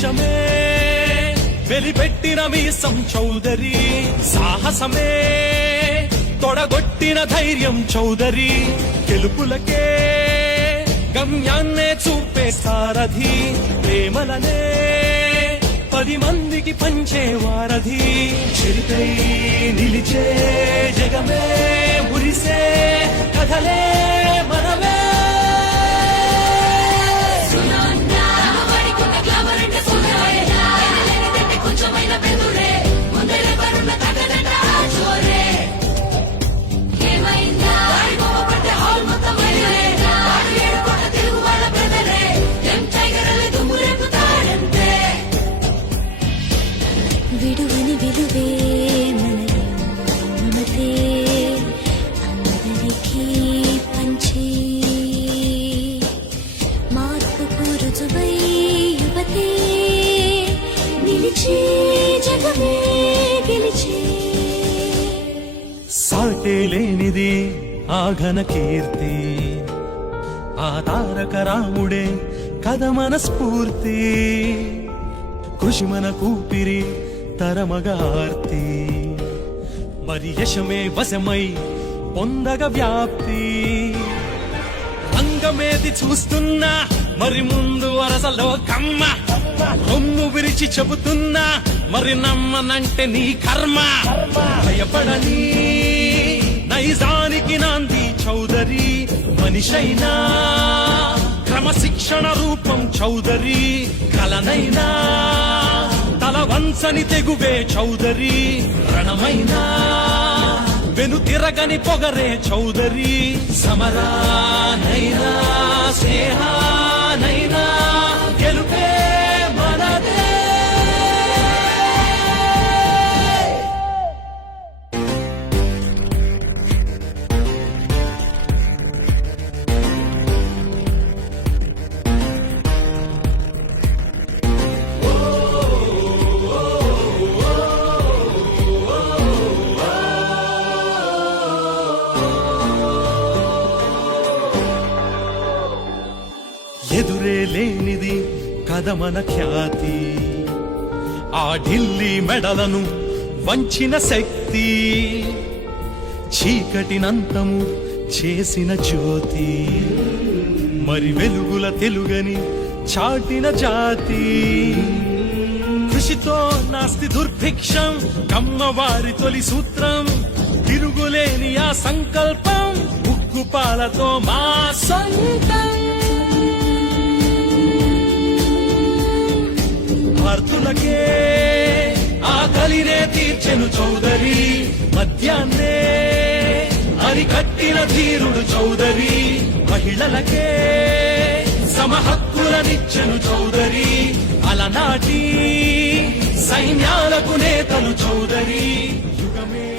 పౌరుషమే వెలిపెట్టిన మీసం చౌదరి, సాహసమే తొడగొట్టిన ధైర్యం చౌదరి, గెలుపులకే గమ్యాన్నే చూపే సారథి, ప్రేమలనే 10 మందికి పంచే వారధి, చిరుతై నిలిచే జగమే మురిసే కథలే మనమే. విడువని విలువే మనలో మమతే అందరికీ పంచి, మార్పుకు రుజువై యువతే నిలిచే జగమే గెలిచే. సాటే లేనిది ఆ ఘన కీర్తి, ఆ తారక రాముడే కథ మన స్ఫూర్తి, కృషి మన కూపిరి తరమగార్తి, మరి యశమే వశమై పొందగ వ్యాప్తి. రంగమేది చూస్తున్నా మరి ముందు వరసలో కమ్మ, రొమ్ము విరిచి చెబుతున్నా మరి నమ్మనంటే నీ కర్మ. భయపడని నైజానికి నాంది చౌదరి, మనిషైనా క్రమశిక్షణ రూపం చౌదరి, కలనైనా తల వంచని తెగువే చౌదరి, రణమైనా వెను తిరగని పొగరే చౌదరి, సమరానైనా స్నేహానైనా గెలుపే మనదే. ఎదురే లేనిది కథమన ఖ్యాతి, ఆ ఢిల్లీ మెడలను వంచిన శక్తి, చీకటినంతము చేసిన జ్యోతి, మరి వెలుగుల తెలుగని చాటిన జాతి. కృషితో నాస్తి దుర్భిక్షం కమ్మవారి తొలి సూత్రం, తిరుగులేని ఆ సంకల్పం ఉక్కుపాలతో మా సొంతం. భారతులకే ఆకలినే తీర్చెను చౌదరి, మద్యాన్నే అరికట్టిన ధీరుడు చౌదరి, మహిళలకే సమహక్కులనిచ్చెను చౌదరి, అలనాటి సైన్యాలకు నేతలు చౌదరి, యుగమే